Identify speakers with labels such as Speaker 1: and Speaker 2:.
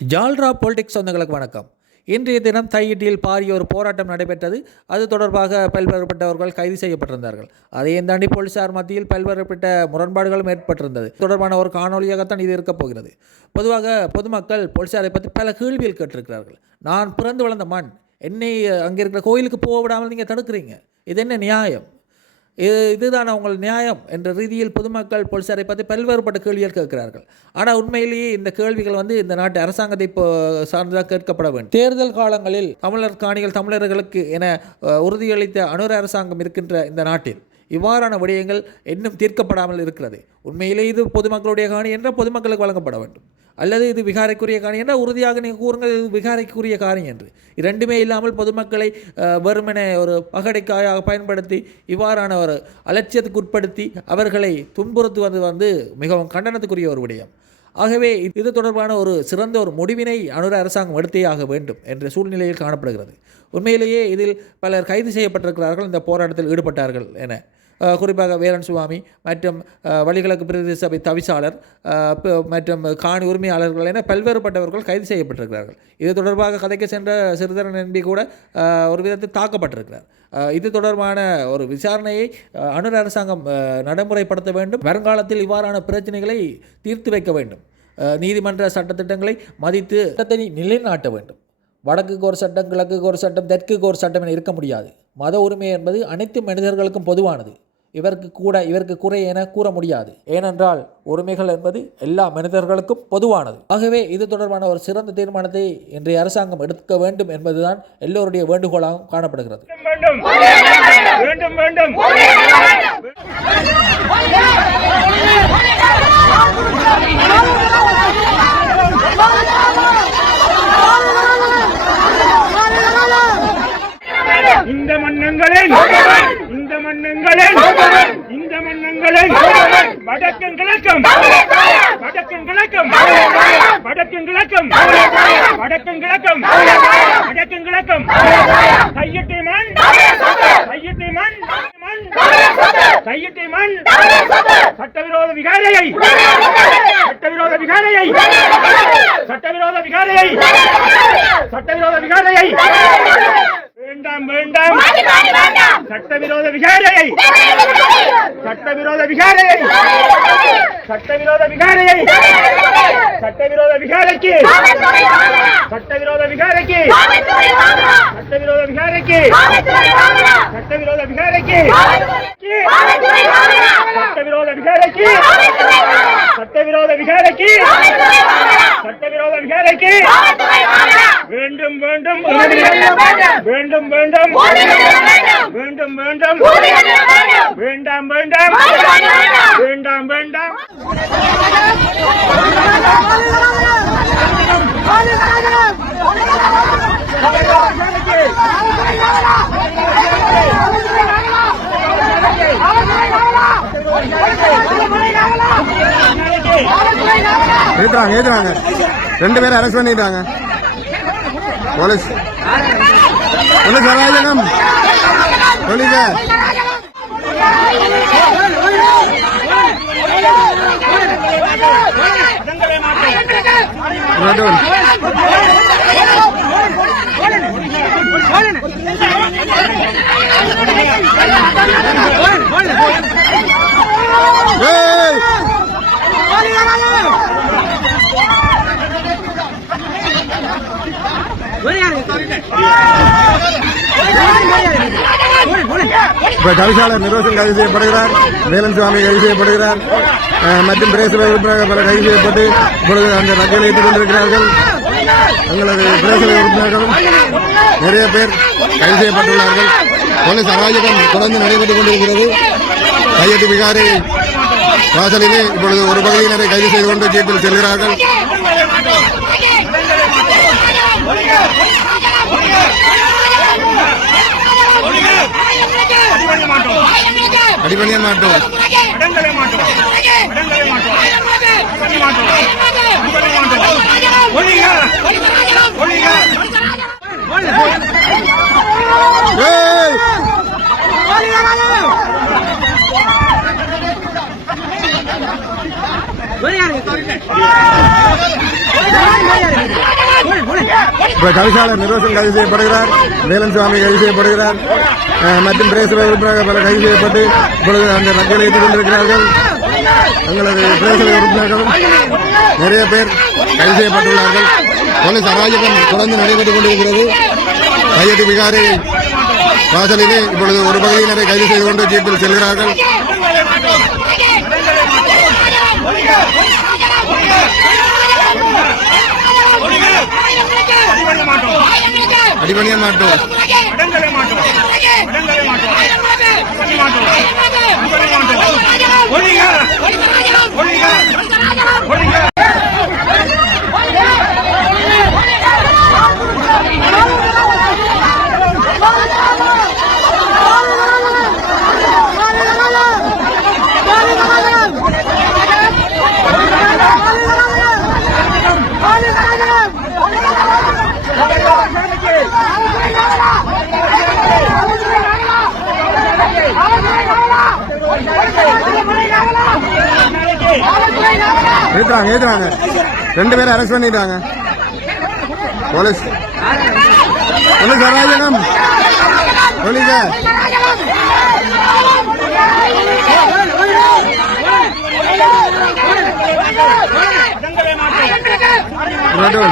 Speaker 1: ஜால்ரா பொலிட்டிக்ஸ் சொந்தங்களுக்கு வணக்கம். இன்றைய தினம் தையிட்டியில் பாரிய ஒரு போராட்டம் நடைபெற்றது. அது தொடர்பாக பல்வேறுபட்டவர்கள் கைது செய்யப்பட்டிருந்தார்கள். அதையும் தாண்டி போலீசார் மத்தியில் பல்வேறுபட்ட முரண்பாடுகளும் ஏற்பட்டிருந்தது. தொடர்பான ஒரு காணொலியாகத்தான் இது இருக்கப் போகிறது. பொதுவாக பொதுமக்கள் போலீசாரை பற்றி பல கேள்வியில் கேட்டிருக்கிறார்கள். நான் பிறந்து வளர்ந்த மண். என்னை அங்கே இருக்கிற கோயிலுக்கு போக விடாமல் நீங்கள் தடுக்கிறீங்க. இது என்ன நியாயம்? இது இதுதான் அவங்கள் நியாயம் என்ற ரீதியில் பொதுமக்கள் போலீஸாரை பற்றி பல்வேறுபட்ட கேள்விகள் கேட்கிறார்கள். ஆனால் உண்மையிலேயே இந்த கேள்விகள் வந்து இந்த நாட்டு அரசாங்கத்தை இப்போ சார்ந்ததாக கேட்கப்பட வேண்டும். தேர்தல் காலங்களில் தமிழர் காணிகள் தமிழர்களுக்கு என உறுதியளித்த அனுர அரசாங்கம் இருக்கின்ற இந்த நாட்டில் இவ்வாறான விடயங்கள் இன்னும் தீர்க்கப்படாமல் இருக்கிறது. உண்மையிலே இது பொதுமக்களுடைய காணி என்ற பொதுமக்களுக்கு வழங்கப்பட வேண்டும். அல்லது இது விகாரைக்குரிய காரியம் என்றால் உறுதியாக நீங்கள் கூறுங்கள் இது விகாரைக்குரிய காரியம் என்று. இரண்டுமே இல்லாமல் பொதுமக்களை வெறுமனை வெறுமனே ஒரு பகடைக்காயாக பயன்படுத்தி இவ்வாறான ஒரு அலட்சியத்துக்கு உட்படுத்தி அவர்களை துன்புறுத்துவது வந்து மிகவும் கண்டனத்துக்குரிய ஒரு விடயம். ஆகவே இது தொடர்பான ஒரு சிறந்த ஒரு முடிவினை அனுர அரசாங்கம் எடுத்தே ஆக வேண்டும் என்ற சூழ்நிலையில் காணப்படுகிறது. உண்மையிலேயே இதில் பலர் கைது செய்யப்பட்டிருக்கிறார்கள் இந்த போராட்டத்தில் ஈடுபட்டார்கள் என. குறிப்பாக வேலன் சுவாமி மற்றும் வழிகிழக்கு பிரதேச சபை தவிசாளர் மற்றும் காணி உரிமையாளர்கள் என பல்வேறுபட்டவர்கள் கைது செய்யப்பட்டிருக்கிறார்கள். இது தொடர்பாக கதைக்கு சென்ற சிறுதரன் என்பி கூட ஒரு விதத்தில் தாக்கப்பட்டிருக்கிறார். இது தொடர்பான ஒரு விசாரணையை அணு அரசாங்கம் நடைமுறைப்படுத்த வேண்டும். வருங்காலத்தில் இவ்வாறான பிரச்சனைகளை தீர்த்து வைக்க வேண்டும். நீதிமன்ற சட்டத்திட்டங்களை மதித்து சட்டத்தை நிலைநாட்ட வேண்டும். வடக்குக்கு ஒரு சட்டம் கிழக்குக்கு ஒரு சட்டம் தெற்குக்கு ஒரு சட்டம் என இருக்க முடியாது. மத உரிமை என்பது அனைத்து மனிதர்களுக்கும் பொதுவானது. இவருக்கு கூட இவருக்கு குறை என கூற முடியாது. ஏனென்றால் உரிமைகள் என்பது எல்லா மனிதர்களுக்கும் பொதுவானது. ஆகவே இது தொடர்பான ஒரு சிறந்த தீர்மானத்தை இன்றைய அரசாங்கம் எடுக்க வேண்டும் என்பதுதான் எல்லோருடைய வேண்டுகோளாகவும் காணப்படுகிறது.
Speaker 2: வேண்டும் வேண்டும். வேண்டும் இந்த மன்னங்களில் இந்த மன்னங்களில் இந்த மன்னங்களில் வடக்கும் கிழக்கும். வடக்கும் கிழக்கும். வடக்கும் கிழக்கும். வடக்கும் கிழக்கும். வடக்கும் கிழக்கும். கையிட்டு மண். கையிட்டு மண். மண் கையிட்டு மண். சட்டவிரோத விகாரையை. சட்டவிரோத விகாரையை. சட்டவிரோத விகாரையை. சட்டவிரோத விகாரையை. வேண்டாம் வேண்டாம் சட்டவிரோத விகாரையை சட்டவிரோத விகாரையை சட்டவிரோத விகாரையை சட்டவிரோத விகாரைக்கு சட்டவிரோத விகாரைக்கு சட்டவிரோத விகாரைக்கு சட்டவிரோத விகாரைக்கு சட்டவிரோத விகாரைக்கு சட்டவிரோத விகாரைக்கு சட்டவிரோத விகாரைக்கு வேண்டும் வேண்டும். வேண்டும். வேண்டும் வேண்டும். வேண்டும். வேண்டாம் வேண்டாம். வேண்டாம். வேண்டாம்
Speaker 3: ஏத்துறாங்க ஏத்துறாங்க. ரெண்டு பேரும் அரெஸ்ட் பண்ணிட்டாங்க. போலீஸ். போலீஸ் அராஜகம். போலீஸ். Hey! இப்ப தவிசாளர் நிரோசன் கைது செய்யப்படுகிறார் வேலன் சுவாமி கைது செய்யப்படுகிறார் மற்றும் பிரதேச உறுப்பினர்கள் பல கைது செய்யப்பட்டு இப்பொழுது அந்த நகலை ஏற்றுக் கொண்டிருக்கிறார்கள். எங்களது பிரதேச உறுப்பினர்களும் நிறைய பேர் கைது செய்யப்பட்டுள்ளார்கள். போலீஸ் அராஜகம் தொடர்ந்து நடைபெற்றுக் கொண்டிருக்கிறது. கையெட்டு விகாரி வாசலிலே இப்பொழுது ஒரு பகுதியினரை கைது செய்து கொண்டு ஜீப்பில் செல்கிறார்கள். அடிபணிய மாட்டோம்.
Speaker 2: அடங்கவே மாட்டோம். மாட்டோம். மாட்டோம். மாட்டோம்.
Speaker 3: ஏய். கவிசாளர் நிரோசன் கைது செய்யப்படுகிறார். வேலன் சுவாமி கைது செய்யப்படுகிறார். மற்றும் பிரதேச உறுப்பினர்கள் பல கைது செய்யப்பட்டு இப்பொழுது அந்த நக்கலை ஏற்றுக் கொண்டிருக்கிறார்கள். எங்களது பிரதேச உறுப்பினர்களும் நிறைய பேர் கைது செய்யப்பட்டுள்ளார்கள். போலீஸ் அராஜகம் தொடர்ந்து நடைபெற்றுக் கொண்டிருக்கிறது. கையெட்டு விகாரி வாசலிலே இப்பொழுது ஒரு பகுதியினரை கைது செய்து கொண்டு ஜீப்பில் செல்கிறார்கள்.
Speaker 2: அடிபணிய மாட்டோம்.
Speaker 3: மாட்டோம்
Speaker 2: அடங்கவே மாட்டோம். அடங்கவே மாட்டோம். அடங்கவே மாட்டோம். அடங்கவே மாட்டோம். ஒழிக ஒழிக ஒழிக
Speaker 3: ஏத்துறாங்க ஏத்துறாங்க. ரெண்டு பேரும் அரெஸ்ட் பண்ணிட்டாங்க. போலீஸ். போலீஸ் அராஜகம். போலீஸ்.
Speaker 2: அடங்கவே